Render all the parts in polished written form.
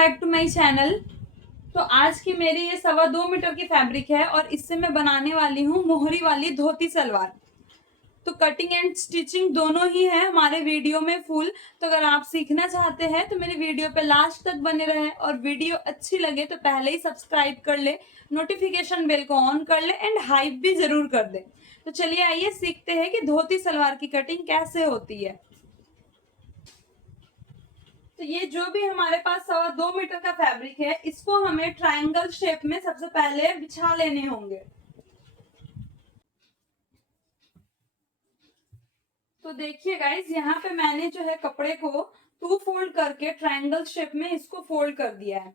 Back to my channel. तो आज की मेरी ये 2.25 मीटर की फैब्रिक है और इससे मैं बनाने वाली हूँ मोहरी वाली धोती सलवार। तो कटिंग एंड स्टिचिंग दोनों ही है हमारे वीडियो में फुल। तो अगर आप सीखना चाहते हैं तो मेरी वीडियो पे लास्ट तक बने रहे और वीडियो अच्छी लगे तो पहले ही सब्सक्राइब कर ले, नोटिफिकेशन बेल को ऑन कर ले एंड हाइप भी जरूर कर दे। तो चलिए आइए सीखते हैं कि धोती सलवार की कटिंग कैसे होती है। तो ये जो भी हमारे पास 2.25 मीटर का फैब्रिक है, इसको हमें ट्रायंगल शेप में सबसे पहले बिछा लेने होंगे। तो देखिए गाइस, यहाँ पे मैंने जो है कपड़े को 2 फोल्ड करके ट्रायंगल शेप में इसको फोल्ड कर दिया है।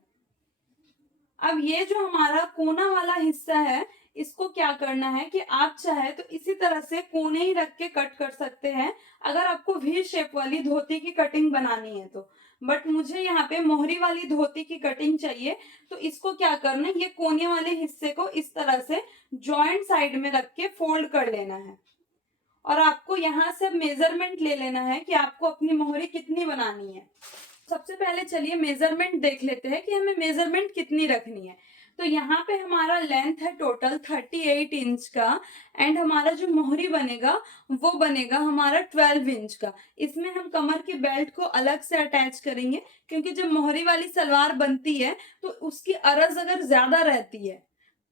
अब ये जो हमारा कोना वाला हिस्सा है, इसको क्या करना है कि आप चाहे तो इसी तरह से कोने ही रख के कट कर सकते हैं, अगर आपको वी शेप वाली धोती की कटिंग बनानी है तो। बट मुझे यहाँ पे मोहरी वाली धोती की कटिंग चाहिए, तो इसको क्या करना है, ये कोने वाले हिस्से को इस तरह से जॉइंट साइड में रख के फोल्ड कर लेना है। और आपको यहाँ से मेजरमेंट ले लेना है कि आपको अपनी मोहरी कितनी बनानी है। सबसे पहले चलिए मेजरमेंट देख लेते हैं कि हमें मेजरमेंट कितनी रखनी है। तो यहाँ पे हमारा लेंथ है टोटल 38 इंच का एंड हमारा जो मोहरी बनेगा वो बनेगा हमारा 12 इंच का। इसमें हम कमर की बेल्ट को अलग से अटैच करेंगे, क्योंकि जब मोहरी वाली सलवार बनती है तो उसकी अरज अगर ज्यादा रहती है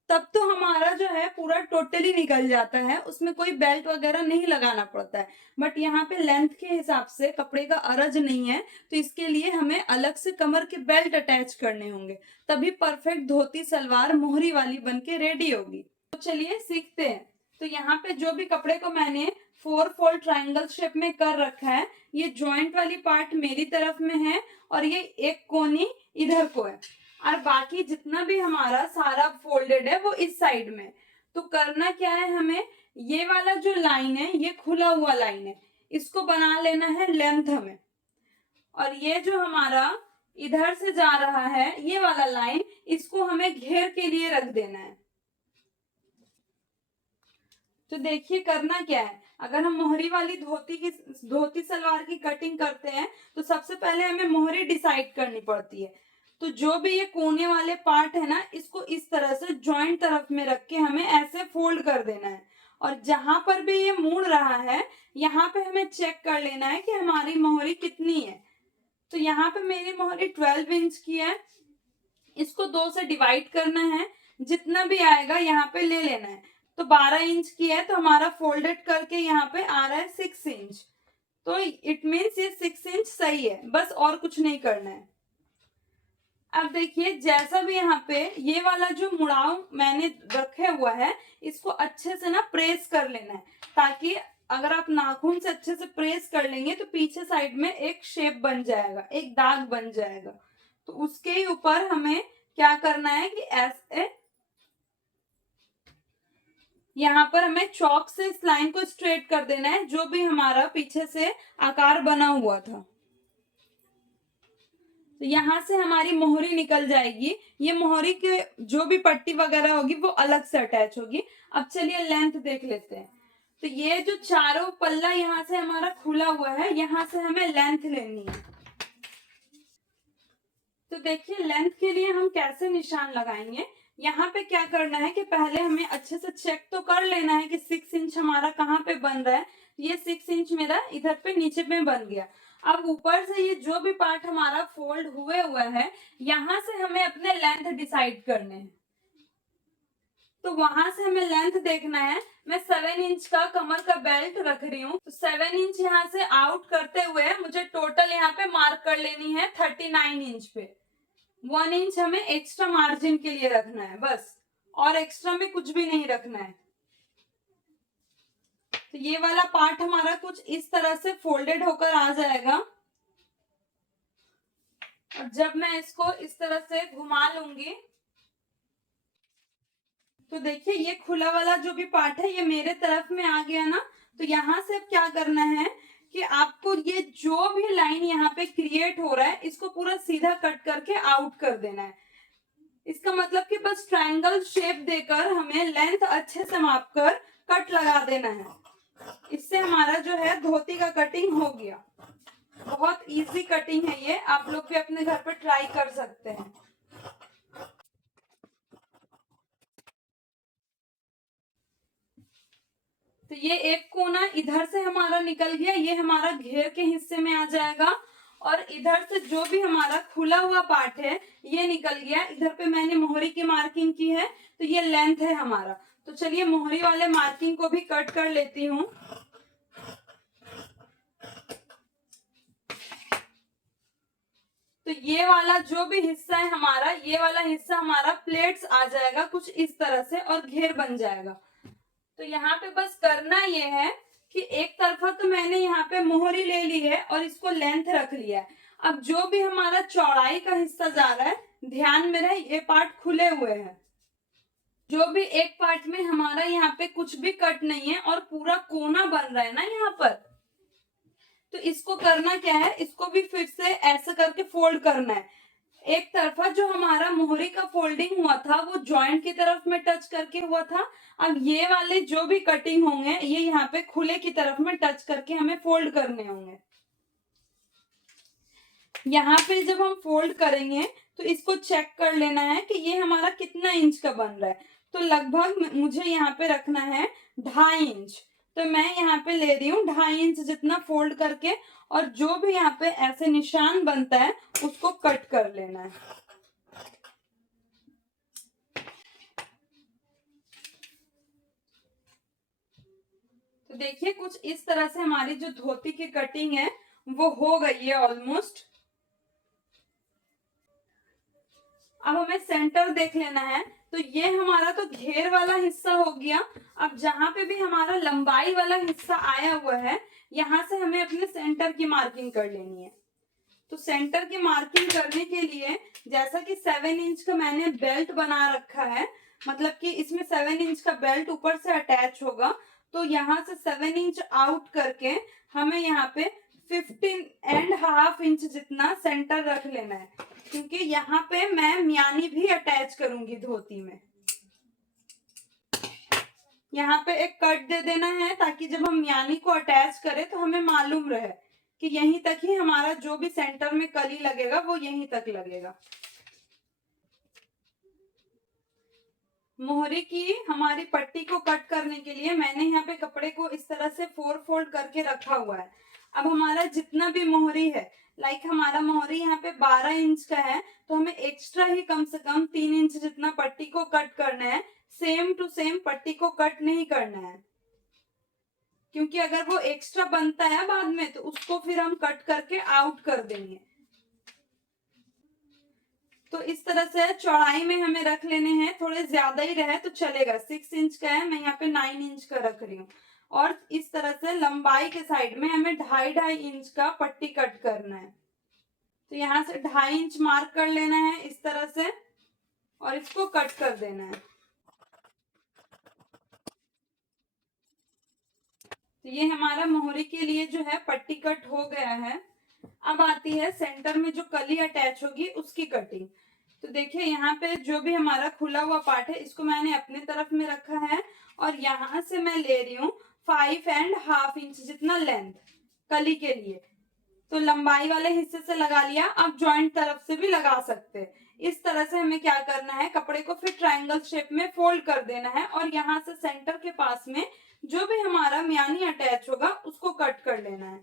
तब तो हमारा जो है पूरा टोटली निकल जाता है, उसमें कोई बेल्ट वगैरह नहीं लगाना पड़ता है। बट यहाँ पे लेंथ के हिसाब से कपड़े का अरज नहीं है, तो इसके लिए हमें अलग से कमर के बेल्ट अटैच करने होंगे, तभी परफेक्ट धोती सलवार मोहरी वाली बनके रेडी होगी। तो चलिए सीखते हैं। तो यहाँ पे जो भी कपड़े को मैंने 4 फोल्ड ट्रायंगल शेप में कर रखा है, ये ज्वाइंट वाली पार्ट मेरी तरफ में है और ये एक कोनी इधर को है और बाकी जितना भी हमारा सारा फोल्डेड है वो इस साइड में। तो करना क्या है, हमें ये वाला जो लाइन है, ये खुला हुआ लाइन है, इसको बना लेना है लेंथ में। और ये जो हमारा इधर से जा रहा है ये वाला लाइन, इसको हमें घेर के लिए रख देना है। तो देखिए करना क्या है, अगर हम मोहरी वाली धोती सलवार की कटिंग करते हैं तो सबसे पहले हमें मोहरी डिसाइड करनी पड़ती है। तो जो भी ये कोने वाले पार्ट है ना, इसको इस तरह से जॉइंट तरफ में रख के हमें ऐसे फोल्ड कर देना है। और जहां पर भी ये मुड़ रहा है, यहाँ पे हमें चेक कर लेना है कि हमारी मोहरी कितनी है। तो यहाँ पे मेरी मोहरी 12 इंच की है, इसको 2 से डिवाइड करना है, जितना भी आएगा यहाँ पे ले लेना है। तो 12 इंच की है तो हमारा फोल्डेड करके यहाँ पे आ रहा है 6 इंच। तो इट मीन्स ये 6 इंच सही है, बस और कुछ नहीं करना है। अब देखिए जैसा भी यहाँ पे ये वाला जो मुड़ाव मैंने रखे हुआ है, इसको अच्छे से ना प्रेस कर लेना है, ताकि अगर आप नाखून से अच्छे से प्रेस कर लेंगे तो पीछे साइड में एक शेप बन जाएगा, एक दाग बन जाएगा। तो उसके ही ऊपर हमें क्या करना है कि ऐसे यहाँ पर हमें चॉक से इस लाइन को स्ट्रेट कर देना है, जो भी हमारा पीछे से आकार बना हुआ था। तो यहाँ से हमारी मोहरी निकल जाएगी, ये मोहरी के जो भी पट्टी वगैरह होगी वो अलग से अटैच होगी। अब चलिए लेंथ देख लेते हैं। तो ये जो चारों पल्ला यहाँ से हमारा खुला हुआ है, यहाँ से हमें लेंथ लेनी है। तो देखिए लेंथ के लिए हम कैसे निशान लगाएंगे। यहाँ पे क्या करना है कि पहले हमें अच्छे से चेक तो कर लेना है कि 6 इंच हमारा कहाँ पे बन रहा है। ये 6 इंच मेरा इधर पे नीचे में बन गया। अब ऊपर से ये जो भी पार्ट हमारा फोल्ड हुए हुआ है, यहाँ से हमें अपने लेंथ डिसाइड करने हैं। तो वहां से हमें लेंथ देखना है। मैं 7 इंच का कमर का बेल्ट रख रही हूँ, तो 7 इंच यहाँ से आउट करते हुए मुझे टोटल यहाँ पे मार्क कर लेनी है 39 इंच पे। 1 इंच हमें एक्स्ट्रा मार्जिन के लिए रखना है बस, और एक्स्ट्रा में कुछ भी नहीं रखना है। तो ये वाला पार्ट हमारा कुछ इस तरह से फोल्डेड होकर आ जाएगा। और जब मैं इसको इस तरह से घुमा लूंगी तो देखिए ये खुला वाला जो भी पार्ट है ये मेरे तरफ में आ गया ना। तो यहाँ से अब क्या करना है कि आपको ये जो भी लाइन यहाँ पे क्रिएट हो रहा है, इसको पूरा सीधा कट करके आउट कर देना है। इसका मतलब कि बस ट्रायंगल शेप देकर हमें लेंथ अच्छे से मापकर कट लगा देना है। इससे हमारा जो है धोती का कटिंग हो गया। बहुत इजी कटिंग है ये, आप लोग भी अपने घर पे ट्राई कर सकते हैं। तो ये एक कोना इधर से हमारा निकल गया, ये हमारा घेर के हिस्से में आ जाएगा। और इधर से जो भी हमारा खुला हुआ पार्ट है ये निकल गया। इधर पे मैंने मोहरी की मार्किंग की है, तो ये लेंथ है हमारा। तो चलिए मोहरी वाले मार्किंग को भी कट कर लेती हूँ। तो ये वाला जो भी हिस्सा है हमारा, ये वाला हिस्सा हमारा प्लेट्स आ जाएगा कुछ इस तरह से और घेर बन जाएगा। तो यहाँ पे बस करना ये है कि एक तरफा तो मैंने यहाँ पे मोहरी ले ली है और इसको लेंथ रख लिया है। अब जो भी हमारा चौड़ाई का हिस्सा जा रहा है, ध्यान में रहे ये पार्ट खुले हुए हैं। जो भी एक पार्ट में हमारा यहाँ पे कुछ भी कट नहीं है और पूरा कोना बन रहा है ना यहाँ पर, तो इसको करना क्या है, इसको भी फिर से ऐसे करके फोल्ड करना है। एक तरफा जो हमारा मोहरी का फोल्डिंग हुआ था वो जॉइंट की तरफ में टच करके हुआ था। अब ये वाले जो भी कटिंग होंगे ये यहाँ पे खुले की तरफ में टच करके हमें फोल्ड करने होंगे। यहाँ पे जब हम फोल्ड करेंगे तो इसको चेक कर लेना है कि ये हमारा कितना इंच का बन रहा है। तो लगभग मुझे यहाँ पे रखना है 2.5 इंच। तो मैं यहाँ पे ले रही हूँ 2.5 इंच जितना फोल्ड करके, और जो भी यहाँ पे ऐसे निशान बनता है उसको कट कर लेना है। तो देखिए कुछ इस तरह से हमारी जो धोती की कटिंग है वो हो गई है ऑलमोस्ट। अब हमें सेंटर देख लेना है। तो ये हमारा तो घेर वाला हिस्सा हो गया। अब जहां पे भी हमारा लंबाई वाला हिस्सा आया हुआ है, यहां से हमें अपने सेंटर की मार्किंग कर लेनी है। तो सेंटर की मार्किंग करने के लिए जैसा कि 7 इंच का मैंने बेल्ट बना रखा है, मतलब कि इसमें 7 इंच का बेल्ट ऊपर से अटैच होगा। तो यहाँ से 7 इंच आउट करके हमें यहाँ पे 15.5 इंच जितना सेंटर रख लेना है, क्योंकि यहाँ पे मैं म्यानी भी अटैच करूंगी धोती में। यहाँ पे एक कट दे देना है ताकि जब हम म्यानी को अटैच करें तो हमें मालूम रहे कि यहीं तक ही हमारा जो भी सेंटर में कली लगेगा वो यहीं तक लगेगा। मोहरी की हमारी पट्टी को कट करने के लिए मैंने यहाँ पे कपड़े को इस तरह से 4 फोल्ड करके रखा हुआ है। अब हमारा जितना भी मोहरी है, लाइक हमारा मोहरी यहाँ पे 12 इंच का है, तो हमें एक्स्ट्रा ही कम से कम 3 इंच जितना पट्टी को कट करना है। सेम टू सेम पट्टी को कट नहीं करना है, क्योंकि अगर वो एक्स्ट्रा बनता है बाद में तो उसको फिर हम कट करके आउट कर देंगे। तो इस तरह से चौड़ाई में हमें रख लेने हैं, थोड़े ज्यादा ही रहे तो चलेगा। 6 इंच का है, मैं यहाँ पे 9 इंच का रख रही हूँ। और इस तरह से लंबाई के साइड में हमें 2.5 इंच का पट्टी कट करना है। तो यहाँ से 2.5 इंच मार्क कर लेना है इस तरह से और इसको कट कर देना है। तो ये हमारा मोहरी के लिए जो है पट्टी कट हो गया है। अब आती है सेंटर में जो कली अटैच होगी उसकी कटिंग। तो देखिए यहाँ पे जो भी हमारा खुला हुआ पार्ट है इसको मैंने अपने तरफ में रखा है और यहाँ से मैं ले रही हूँ 5.5 इंच जितना लेंथ कली के लिए। तो लंबाई वाले हिस्से से लगा लिया, आप जॉइंट तरफ से भी लगा सकते हैं। इस तरह से हमें क्या करना है, कपड़े को फिर ट्रायंगल शेप में फोल्ड कर देना है और यहाँ से सेंटर के पास में जो भी हमारा म्यानी अटैच होगा उसको कट कर लेना है।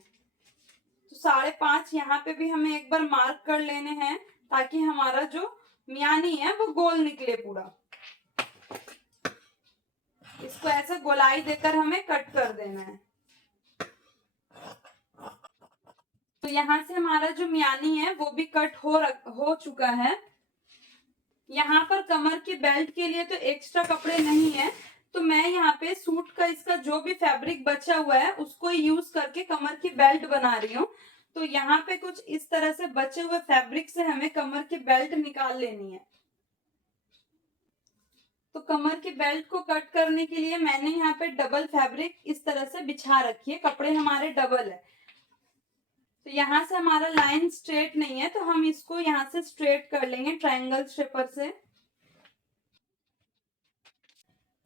तो 5.5 यहाँ पे भी हमें एक बार मार्क कर लेने हैं ताकि हमारा जो म्यानी है वो गोल निकले पूरा। इसको ऐसे गोलाई देकर हमें कट कर देना है। तो यहाँ से हमारा जो म्यानी है वो भी कट हो चुका है। यहाँ पर कमर की बेल्ट के लिए तो एक्स्ट्रा कपड़े नहीं है, तो मैं यहाँ पे सूट का इसका जो भी फैब्रिक बचा हुआ है उसको यूज करके कमर की बेल्ट बना रही हूँ। तो यहाँ पे कुछ इस तरह से बचे हुए फैब्रिक से हमें कमर की बेल्ट निकाल लेनी है। तो कमर की बेल्ट को कट करने के लिए मैंने यहाँ पे डबल फैब्रिक इस तरह से बिछा रखी है, कपड़े हमारे डबल है। तो यहाँ से हमारा लाइन स्ट्रेट नहीं है तो हम इसको यहाँ से स्ट्रेट कर लेंगे ट्रायंगल शेपर से।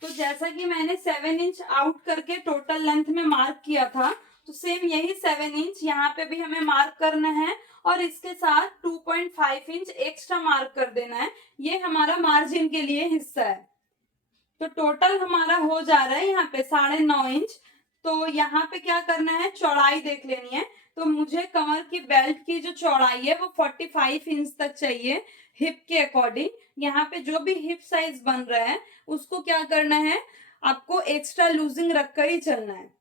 तो जैसा कि मैंने 7 इंच आउट करके टोटल लेंथ में मार्क किया था, तो सेम यही 7 इंच यहाँ पे भी हमें मार्क करना है और इसके साथ 2.5 इंच एक्स्ट्रा मार्क कर देना है। ये हमारा मार्जिन के लिए हिस्सा है। तो टोटल हमारा हो जा रहा है यहाँ पे 9.5 इंच। तो यहाँ पे क्या करना है, चौड़ाई देख लेनी है। तो मुझे कमर की बेल्ट की जो चौड़ाई है वो 45 इंच तक चाहिए हिप के अकॉर्डिंग। यहाँ पे जो भी हिप साइज बन रहा है उसको क्या करना है, आपको एक्स्ट्रा लूजिंग रखकर ही चलना है।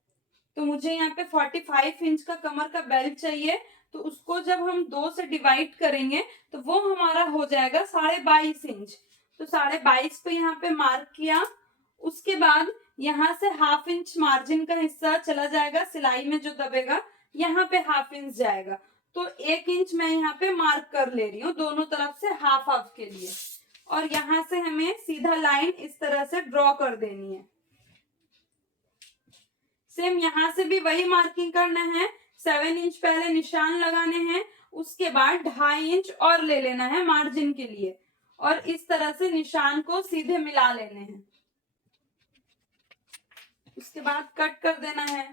तो मुझे यहाँ पे 45 इंच का कमर का बेल्ट चाहिए। तो उसको जब हम 2 से डिवाइड करेंगे तो वो हमारा हो जाएगा 22.5 इंच। तो 22.5 पे यहाँ पे मार्क किया। उसके बाद यहाँ से हाफ इंच मार्जिन का हिस्सा चला जाएगा, सिलाई में जो दबेगा यहाँ पे हाफ इंच जाएगा। तो 1 इंच मैं यहाँ पे मार्क कर ले रही हूँ दोनों तरफ से हाफ हाफ के लिए। और यहाँ से हमें सीधा लाइन इस तरह से ड्रॉ कर देनी है। सेम यहाँ से भी वही मार्किंग करना है। 7 इंच पहले निशान लगाने हैं, उसके बाद 2.5 इंच और ले लेना है मार्जिन के लिए और इस तरह से निशान को सीधे मिला लेने हैं। उसके बाद कट कर देना है।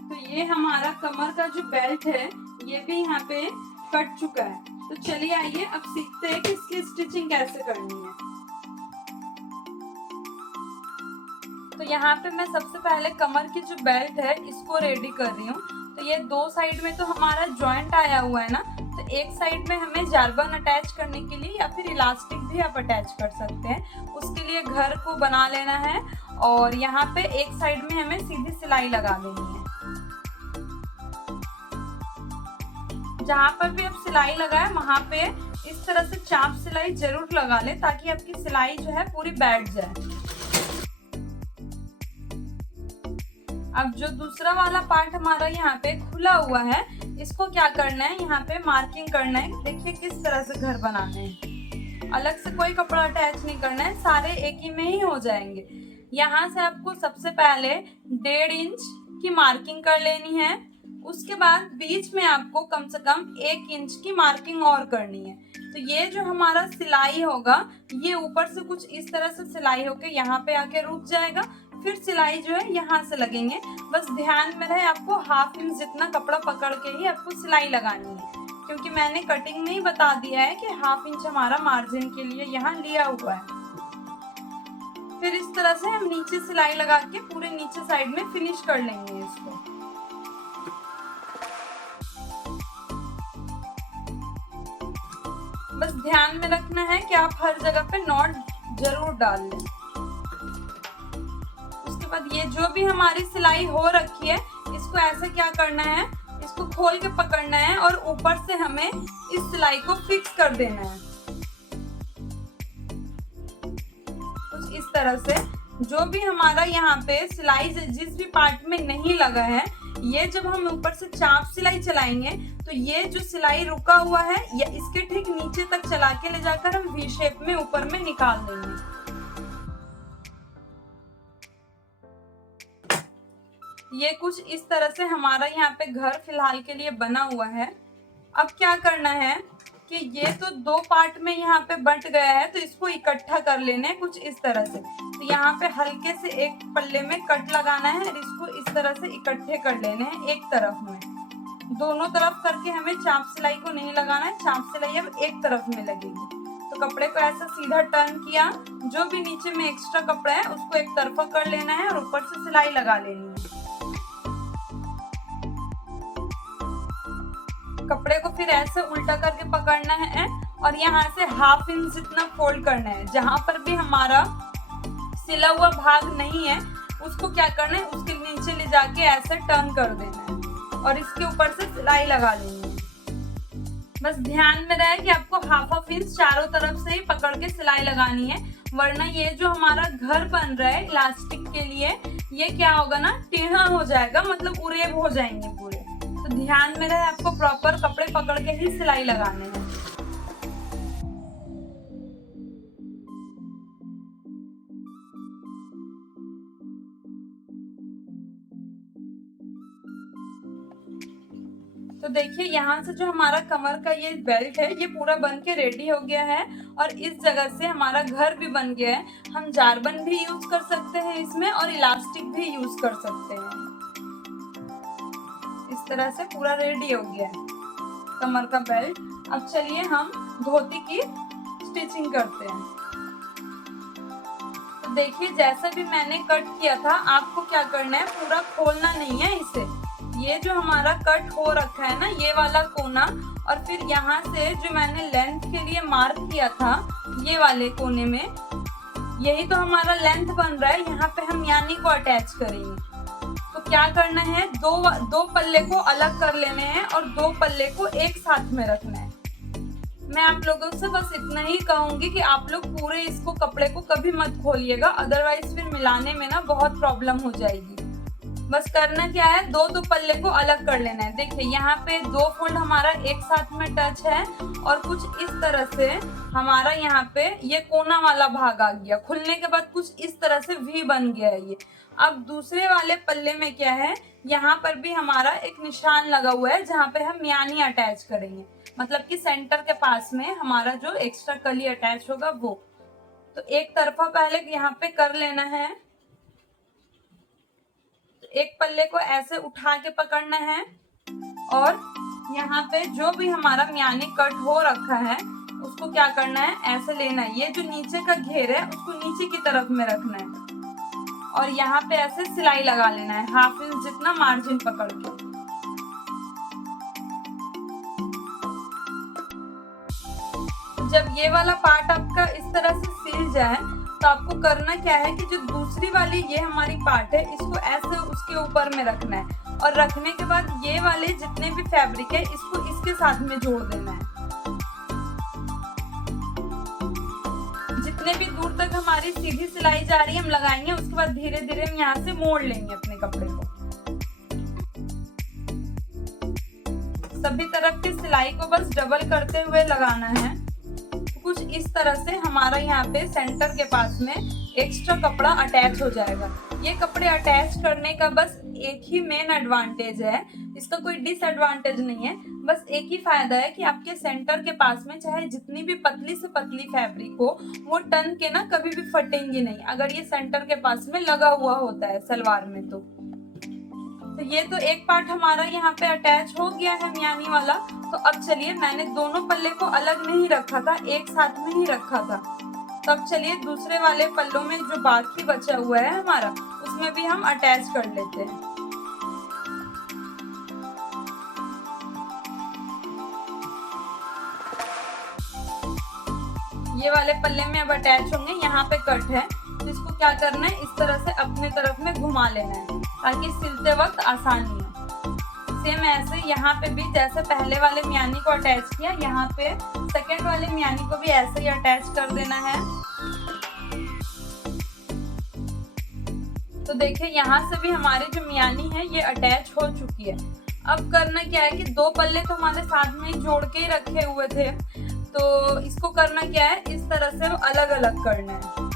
तो ये हमारा कमर का जो बेल्ट है ये भी यहाँ पे कट चुका है। तो चलिए आइए अब सीखते हैं कि इसकी स्टिचिंग कैसे करनी है। तो यहाँ पे मैं सबसे पहले कमर की जो बेल्ट है इसको रेडी कर रही हूँ। तो ये 2 साइड में तो हमारा जॉइंट आया हुआ है ना, तो एक साइड में हमें जारबन अटैच करने के लिए या फिर इलास्टिक भी आप अटैच कर सकते हैं। उसके लिए घर को बना लेना है और यहाँ पे एक साइड में हमें सीधी सिलाई लगा देनी है। जहाँ पर भी आप सिलाई लगाए वहां पे इस तरह से चाप सिलाई जरूर लगा ले ताकि आपकी सिलाई जो है पूरी बैठ जाए। अब जो दूसरा वाला पार्ट हमारा यहाँ पे खुला हुआ है इसको क्या करना है, यहाँ पे मार्किंग करना है। देखिए किस तरह से घर बनाने हैं, अलग से कोई कपड़ा अटैच नहीं करना है, सारे एक ही में ही हो जाएंगे। यहाँ से आपको सबसे पहले 1.5 इंच की मार्किंग कर लेनी है। उसके बाद बीच में आपको कम से कम 1 इंच की मार्किंग और करनी है। तो ये जो हमारा सिलाई होगा ये ऊपर से कुछ इस तरह से सिलाई होके यहाँ पे आके रुक जाएगा, फिर सिलाई जो है यहाँ से लगेंगे। बस ध्यान में रहे आपको हाफ इंच जितना कपड़ा पकड़ के ही आपको सिलाई लगानी है, क्योंकि मैंने कटिंग में ही बता दिया है कि हाफ इंच हमारा मार्जिन के लिए यहाँ लिया हुआ है। फिर इस तरह से हम नीचे सिलाई लगा के पूरे नीचे साइड में फिनिश कर लेंगे इसको। बस ध्यान में रखना है कि आप हर जगह पे नॉट जरूर डाल लें। उसके बाद ये जो भी हमारी सिलाई हो रखी है इसको ऐसे क्या करना है, इसको खोल के पकड़ना है और ऊपर से हमें इस सिलाई को फिक्स कर देना है कुछ इस तरह से। जो भी हमारा यहाँ पे सिलाई जिस भी पार्ट में नहीं लगा है ये जब हम ऊपर से चाप सिलाई चलाएंगे तो ये जो सिलाई रुका हुआ है या इसके ठीक नीचे तक चला के ले जाकर हम वी शेप में ऊपर में निकाल देंगे। ये कुछ इस तरह से हमारा यहाँ पे घर फिलहाल के लिए बना हुआ है। अब क्या करना है कि ये तो 2 पार्ट में यहाँ पे बंट गया है तो इसको इकट्ठा कर लेना है कुछ इस तरह से। तो यहाँ पे हल्के से एक पल्ले में कट लगाना है और इसको इस तरह से इकट्ठे कर लेने हैं एक तरफ में। दोनों तरफ करके हमें चाप सिलाई को नहीं लगाना है, चाप सिलाई अब एक तरफ में लगेगी। तो कपड़े को ऐसा सीधा टर्न किया, जो भी नीचे में एक्स्ट्रा कपड़ा है उसको एक तरफा कर लेना है और ऊपर से सिलाई लगा लेनी है। कपड़े को फिर ऐसे उल्टा करके पकड़ना है और यहाँ से हाफ इंच जितना फोल्ड करना है। जहां पर भी हमारा सिला हुआ भाग नहीं है उसको क्या करना है, उसके नीचे ले जाके ऐसे टर्न कर देना है और इसके ऊपर से सिलाई लगा लेनी है। बस ध्यान में रहे कि आपको हाफ इंच चारों तरफ से ही पकड़ के सिलाई लगानी है, वरना ये जो हमारा घर बन रहा है इलास्टिक के लिए ये क्या होगा ना, टेढ़ा हो जाएगा, मतलब उरेब हो जाएंगे पूरे। तो ध्यान में रहे आपको प्रॉपर कपड़े पकड़ के ही सिलाई लगाने हैं। तो देखिए यहाँ से जो हमारा कमर का ये बेल्ट है ये पूरा बन के रेडी हो गया है और इस जगह से हमारा घर भी बन गया है। हम जारबन भी यूज कर सकते हैं इसमें और इलास्टिक भी यूज कर सकते हैं। इस तरह से पूरा रेडी हो गया है कमर का बेल्ट। अब चलिए हम धोती की स्टिचिंग करते हैं। तो देखिए जैसा भी मैंने कट किया था, आपको क्या करना है, पूरा खोलना नहीं है इसे। ये जो हमारा कट हो रखा है ना, ये वाला कोना, और फिर यहाँ से जो मैंने लेंथ के लिए मार्क किया था ये वाले कोने में, यही तो हमारा लेंथ बन रहा है। यहाँ पे हम यानी को अटैच करेंगे। तो क्या करना है, दो पल्ले को अलग कर लेने हैं और दो पल्ले को एक साथ में रखना है। मैं आप लोगों से बस इतना ही कहूंगी कि आप लोग पूरे इसको कपड़े को कभी मत खोलिएगा, अदरवाइज फिर मिलाने में ना बहुत प्रॉब्लम हो जाएगी। बस करना क्या है, दो पल्ले को अलग कर लेना है। देखिए यहाँ पे दो फोल्ड हमारा एक साथ में टच है और कुछ इस तरह से हमारा यहाँ पे ये कोना वाला भाग आ गया। खुलने के बाद कुछ इस तरह से वी बन गया है ये। अब दूसरे वाले पल्ले में क्या है, यहाँ पर भी हमारा एक निशान लगा हुआ है जहाँ पे हम मियानी अटैच करेंगे, मतलब कि सेंटर के पास में हमारा जो एक्स्ट्रा कली अटैच होगा वो। तो एक तरफा पहले यहाँ पे कर लेना है। एक पल्ले को ऐसे उठा के पकड़ना है और यहाँ पे जो भी हमारा मियानी कट हो रखा है उसको क्या करना है, ऐसे लेना है। ये जो नीचे का घेर है उसको नीचे की तरफ में रखना है और यहाँ पे ऐसे सिलाई लगा लेना है, 1/2 इंच जितना मार्जिन पकड़ के। जब ये वाला पार्ट आपका इस तरह से सिल जाए तो आपको करना क्या है कि जो दूसरी वाली ये हमारी पार्ट है इसको ऐसे उसके ऊपर में रखना है और रखने के बाद ये वाले जितने भी फैब्रिक है इसको इसके साथ में जोड़ देना है। जितने भी दूर तक हमारी सीधी सिलाई जा रही है हम लगाएंगे, उसके बाद धीरे धीरे हम यहाँ से मोड़ लेंगे अपने कपड़े को। सभी तरफ की सिलाई को बस डबल करते हुए लगाना है। कुछ इस तरह से हमारा यहाँ पे सेंटर के पास में एक्स्ट्रा कपड़ा अटैच हो जाएगा। ये कपड़े अटैच करने का बस एक ही मेन एडवांटेज है, इसका कोई डिसएडवांटेज नहीं है। बस एक ही फायदा है कि आपके सेंटर के पास में चाहे जितनी भी पतली से पतली फैब्रिक हो वो टन के ना कभी भी फटेंगी नहीं, अगर ये सेंटर के पास में लगा हुआ होता है सलवार में। तो ये तो एक पार्ट हमारा यहाँ पे अटैच हो गया है मियानी वाला। तो अब चलिए, मैंने दोनों पल्ले को अलग नहीं रखा था, एक साथ में ही रखा था। तो अब चलिए दूसरे वाले पल्लों में जो बाकी बचा हुआ है हमारा, उसमें भी हम अटैच कर लेते हैं। ये वाले पल्ले में अब अटैच होंगे, यहाँ पे कट है तो इसको क्या करना है, इस तरह से अपने तरफ में घुमा लेना है ताकि सिलते वक्त आसानी हो। सेम ऐसे यहाँ पे भी जैसे पहले वाले मियानी को अटैच किया, यहाँ पे सेकंड वाले मियानी को भी ऐसे ही अटैच कर देना है। तो देखिए यहाँ से भी हमारी जो मियानी है ये अटैच हो चुकी है। अब करना क्या है कि दो पल्ले तो हमारे साथ में ही जोड़ के ही रखे हुए थे, तो इसको करना क्या है, इस तरह से अलग अलग करना है।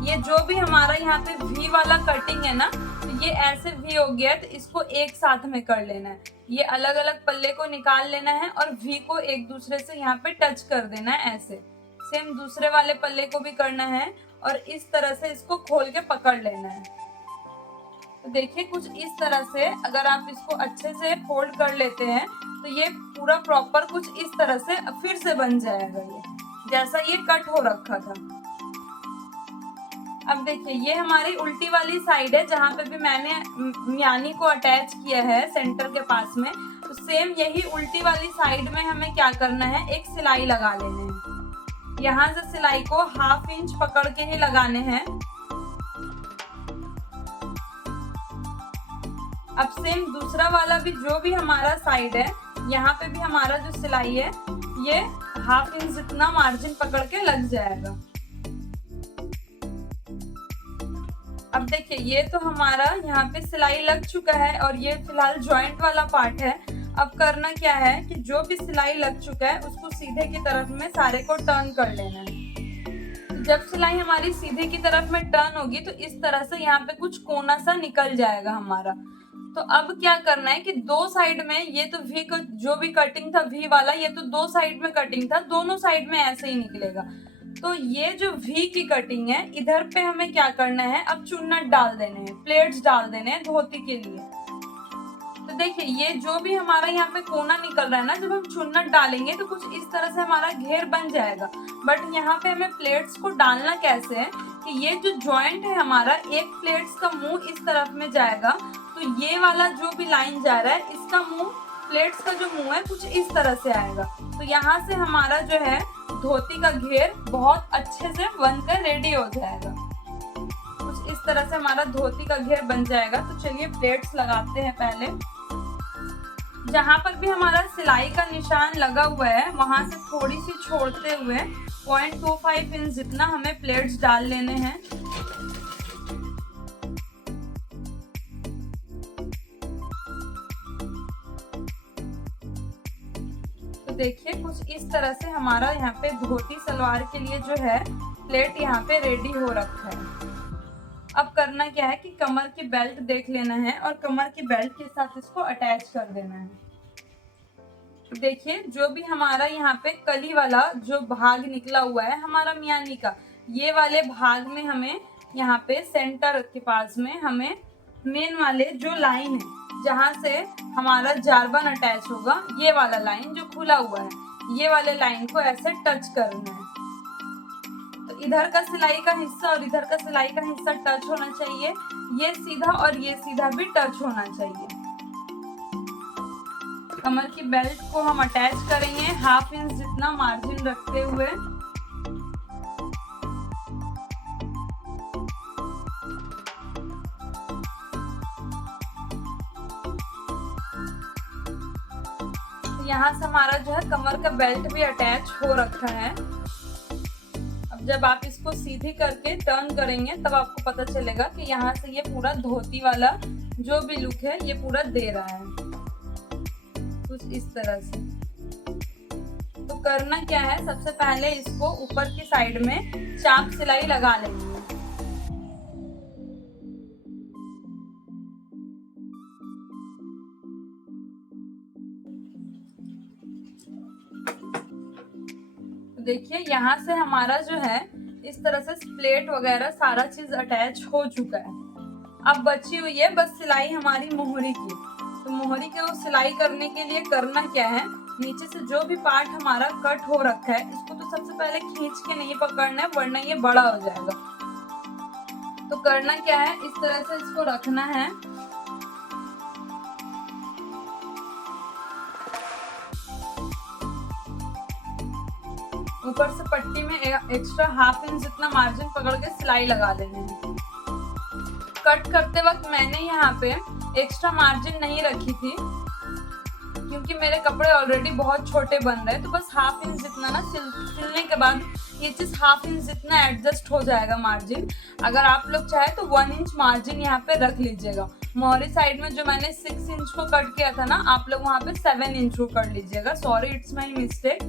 ये जो भी हमारा यहाँ पे वी वाला कटिंग है ना, तो ये ऐसे वी हो गया, तो इसको एक साथ में कर लेना है। ये अलग अलग पल्ले को निकाल लेना है और वी को एक दूसरे से यहाँ पे टच कर देना है ऐसे। सेम दूसरे वाले पल्ले को भी करना है और इस तरह से इसको खोल के पकड़ लेना है। तो देखिए कुछ इस तरह से अगर आप इसको अच्छे से फोल्ड कर लेते हैं तो ये पूरा प्रॉपर कुछ इस तरह से फिर से बन जाएगा, ये जैसा ये कट हो रखा था। अब देखिए ये हमारी उल्टी वाली साइड है जहाँ पे भी मैंने मियानी को अटैच किया है सेंटर के पास में। तो सेम यही उल्टी वाली साइड में हमें क्या करना है, एक सिलाई लगा लेने हैं। यहाँ से सिलाई को 1/2 इंच पकड़ के ही लगाने हैं। अब सेम दूसरा वाला भी जो भी हमारा साइड है, यहाँ पे भी हमारा जो सिलाई है ये 1/2 इंच जितना मार्जिन पकड़ के लग जाएगा। अब देखिए ये तो हमारा यहाँ पे सिलाई लग चुका है और ये फिलहाल जॉइंट वाला पार्ट है। अब करना क्या है कि जो भी सिलाई लग चुका है उसको सीधे की तरफ में सारे को टर्न कर लेना है। जब सिलाई हमारी सीधे की तरफ में टर्न होगी तो इस तरह से यहाँ पे कुछ कोना सा निकल जाएगा हमारा। तो अब क्या करना है कि दो साइड में, ये तो वी को जो भी कटिंग था वी वाला, ये तो दो साइड में कटिंग था, दोनों साइड में ऐसे ही निकलेगा। तो ये जो वी की कटिंग है, इधर पे हमें क्या करना है, अब चुन्नट डाल देने हैं, प्लेट्स डाल देने हैं धोती के लिए। तो देखिए ये जो भी हमारा यहाँ पे कोना निकल रहा है ना, जब हम चुन्नट डालेंगे तो कुछ इस तरह से हमारा घेर बन जाएगा। बट यहाँ पे हमें प्लेट्स को डालना कैसे है कि ये जो जॉइंट है हमारा, एक प्लेट्स का मुंह इस तरफ में जाएगा, तो ये वाला जो भी लाइन जा रहा है इसका मुंह, प्लेट्स का जो मुंह है कुछ इस तरह से आएगा। तो यहाँ से हमारा जो है धोती का घेर बहुत अच्छे से बनकर रेडी हो जाएगा। कुछ इस तरह से हमारा धोती का घेर बन जाएगा। तो चलिए प्लेट्स लगाते हैं। पहले जहां पर भी हमारा सिलाई का निशान लगा हुआ है वहां से थोड़ी सी छोड़ते हुए 0.25 इंच जितना हमें प्लेट्स डाल लेने हैं। तो देखिए कुछ इस तरह से हमारा यहाँ पे धोती सलवार के लिए जो है प्लेट यहाँ पे रेडी हो रखा है। अब करना क्या है कि कमर की बेल्ट देख लेना है और कमर की बेल्ट के साथ इसको अटैच कर देना है। देखिए जो भी हमारा यहाँ पे कली वाला जो भाग निकला हुआ है हमारा मियानी का, ये वाले भाग में हमें यहाँ पे सेंटर के पास में हमें मेन वाले जो लाइन है जहाँ से हमारा जारबन अटैच होगा, ये वाला लाइन जो खुला हुआ है, ये वाले लाइन को ऐसे टच करना है। तो इधर का सिलाई का हिस्सा और इधर का सिलाई का हिस्सा टच होना चाहिए, ये सीधा और ये सीधा भी टच होना चाहिए। कमर की बेल्ट को हम अटैच करेंगे 1/2 इंच जितना मार्जिन रखते हुए। यहाँ से हमारा जो है कमर का बेल्ट भी अटैच हो रखा है। अब जब आप इसको सीधी करके टर्न करेंगे तब आपको पता चलेगा कि यहाँ से ये पूरा धोती वाला जो भी लुक है ये पूरा दे रहा है, कुछ इस तरह से। तो करना क्या है, सबसे पहले इसको ऊपर की साइड में चाप सिलाई लगा लेंगे। देखिए यहाँ से हमारा जो है इस तरह से प्लेट वगैरह सारा चीज अटैच हो चुका है। अब बची हुई है बस सिलाई हमारी मोहरी की। तो मोहरी को सिलाई करने के लिए करना क्या है, नीचे से जो भी पार्ट हमारा कट हो रखा है इसको तो सबसे पहले खींच के नहीं पकड़ना है वरना ये बड़ा हो जाएगा। तो करना क्या है, इस तरह से इसको रखना है। ऊपर से पट्टी में एक्स्ट्रा 1/2 इंच जितना मार्जिन पकड़ के सिलाई लगा लेने हैं। कट करते वक्त मैंने यहाँ पे एक्स्ट्रा मार्जिन नहीं रखी थी क्योंकि मेरे कपड़े ऑलरेडी बहुत छोटे बन रहे हैं। तो बस 1/2 इंच जितना ना सिलने के बाद ये चीज 1/2 इंच जितना एडजस्ट हो जाएगा मार्जिन। अगर आप लोग चाहे तो 1 इंच मार्जिन यहाँ पे रख लीजिएगा। मोहरी साइड में जो मैंने 6 इंच को कट किया था ना, आप लोग वहाँ पे 7 इंच को कर लीजिएगा। सॉरी, इट्स माई मिस्टेक,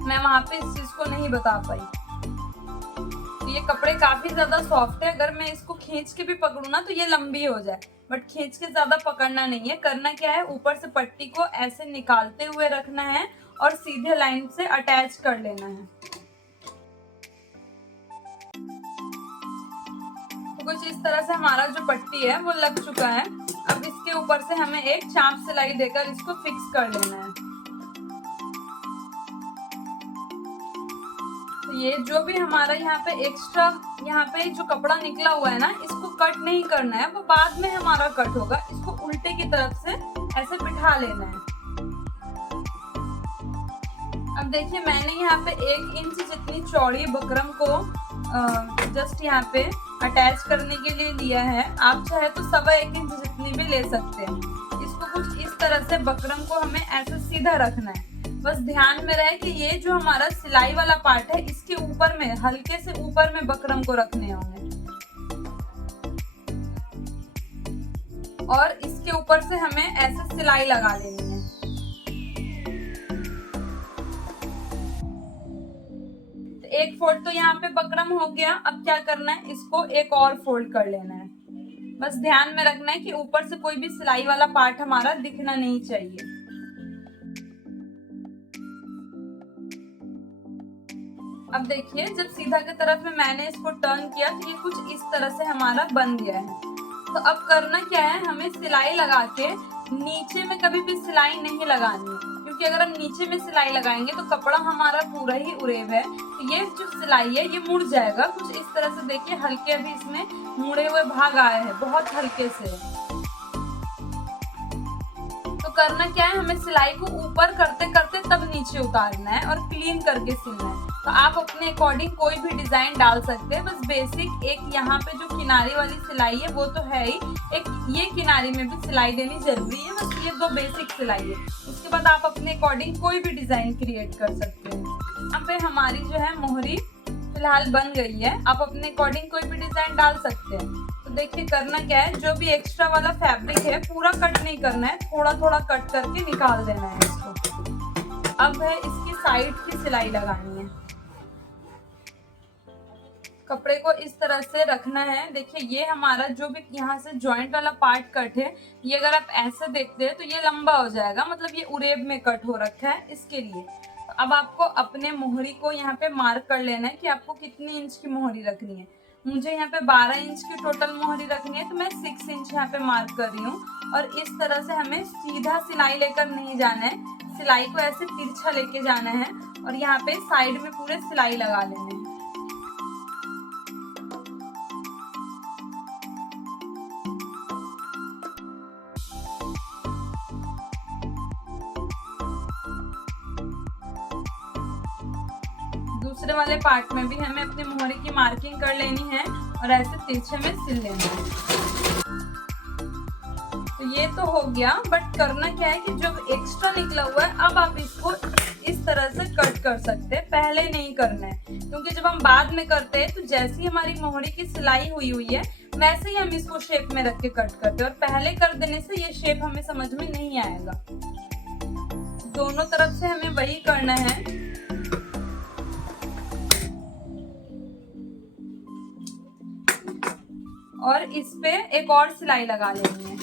मैं वहाँ पे इस चीज को नहीं बता पाई। तो ये कपड़े काफी ज्यादा सॉफ्ट है, अगर मैं इसको खींच के भी पकड़ू ना तो ये लंबी हो जाए, बट खींच के ज्यादा पकड़ना नहीं है। करना क्या है, ऊपर से पट्टी को ऐसे निकालते हुए रखना है और सीधे लाइन से अटैच कर लेना है। तो कुछ इस तरह से हमारा जो पट्टी है वो लग चुका है। अब इसके ऊपर से हमें एक चाप सिलाई देकर इसको फिक्स कर लेना है। तो ये जो भी हमारा यहाँ पे एक्स्ट्रा यहाँ पे जो कपड़ा निकला हुआ है ना, इसको कट नहीं करना है, वो बाद में हमारा कट होगा। इसको उल्टे की तरफ से ऐसे बिठा लेना है। अब देखिए मैंने यहाँ पे 1 इंच जितनी चौड़ी बकरम को जस्ट यहाँ पे अटैच करने के लिए लिया है। आप चाहे तो 1.25 इंच जितनी भी ले सकते हैं। इसको कुछ इस तरह से बकरम को हमें ऐसे सीधा रखना है। बस ध्यान में रहे कि ये जो हमारा सिलाई वाला पार्ट है इसके ऊपर में, हल्के से ऊपर में बकरम को रखने होंगे और इसके ऊपर से हमें ऐसे सिलाई लगा लेनी है। तो एक फोल्ड तो यहाँ पे बकरम हो गया। अब क्या करना है, इसको एक और फोल्ड कर लेना है। बस ध्यान में रखना है कि ऊपर से कोई भी सिलाई वाला पार्ट हमारा दिखना नहीं चाहिए। अब देखिए, जब सीधा की तरफ में मैंने इसको टर्न किया तो ये कुछ इस तरह से हमारा बन गया है। तो अब करना क्या है, हमें सिलाई लगा के नीचे में कभी भी सिलाई नहीं लगानी है, क्योंकि अगर हम नीचे में सिलाई लगाएंगे तो कपड़ा हमारा पूरा ही उड़ेब है। तो ये जो सिलाई है ये मुड़ जाएगा कुछ इस तरह से। देखिए हल्के अभी इसमें मुड़े हुए भाग आए हैं, बहुत हल्के से। तो करना क्या है, हमें सिलाई को ऊपर करते करते तब नीचे उतारना है और क्लीन करके सिलना है। तो आप अपने अकॉर्डिंग कोई भी डिजाइन डाल सकते हैं। बस बेसिक एक यहाँ पे जो किनारे वाली सिलाई है वो तो है ही, एक ये किनारे में भी सिलाई देनी जरूरी है। बस ये दो बेसिक सिलाई है, उसके बाद आप अपने अकॉर्डिंग कोई भी डिजाइन क्रिएट कर सकते हैं। यहाँ पे हमारी जो है मोहरी फिलहाल बन गई है। आप अपने अकॉर्डिंग कोई भी डिजाइन डाल सकते हैं। तो देखिए करना क्या है, जो भी एक्स्ट्रा वाला फैब्रिक है पूरा कट नहीं करना है, थोड़ा थोड़ा कट करके निकाल देना है इसको। अब है इसकी साइड की सिलाई लगानी है। कपड़े को इस तरह से रखना है। देखिए ये हमारा जो भी यहाँ से जॉइंट वाला पार्ट कट है, ये अगर आप ऐसे देखते हैं तो ये लंबा हो जाएगा, मतलब ये उरेब में कट हो रखा है इसके लिए। तो अब आपको अपने मोहरी को यहाँ पे मार्क कर लेना है कि आपको कितनी इंच की मोहरी रखनी है। मुझे यहाँ पे 12 इंच की टोटल मोहरी रखनी है, तो मैं 6 इंच यहाँ पे मार्क कर रही हूँ। और इस तरह से हमें सीधा सिलाई लेकर नहीं जाना है, सिलाई को ऐसे तिरछा लेके जाना है और यहाँ पे साइड में पूरे सिलाई लगा लेने हैं। दूसरे वाले पार्ट में भी हमें अपनी मोहरी की मार्किंग कर लेनी है और ऐसे तिरछे में सिल लेना है। तो ये तो हो गया, बट करना क्या है कि जो एक्स्ट्रा निकला हुआ है अब आप इसको इस तरह से कट कर सकते हैं, पहले नहीं करना है। क्योंकि जब हम बाद में करते हैं तो जैसी हमारी मोहरी की सिलाई हुई है वैसे ही हम इसको शेप में रख के कट करते हैं, और पहले कर देने से ये शेप हमें समझ में नहीं आएगा। दोनों तरफ से हमें वही करना है। और इस पे एक और सिलाई लगा लेनी है।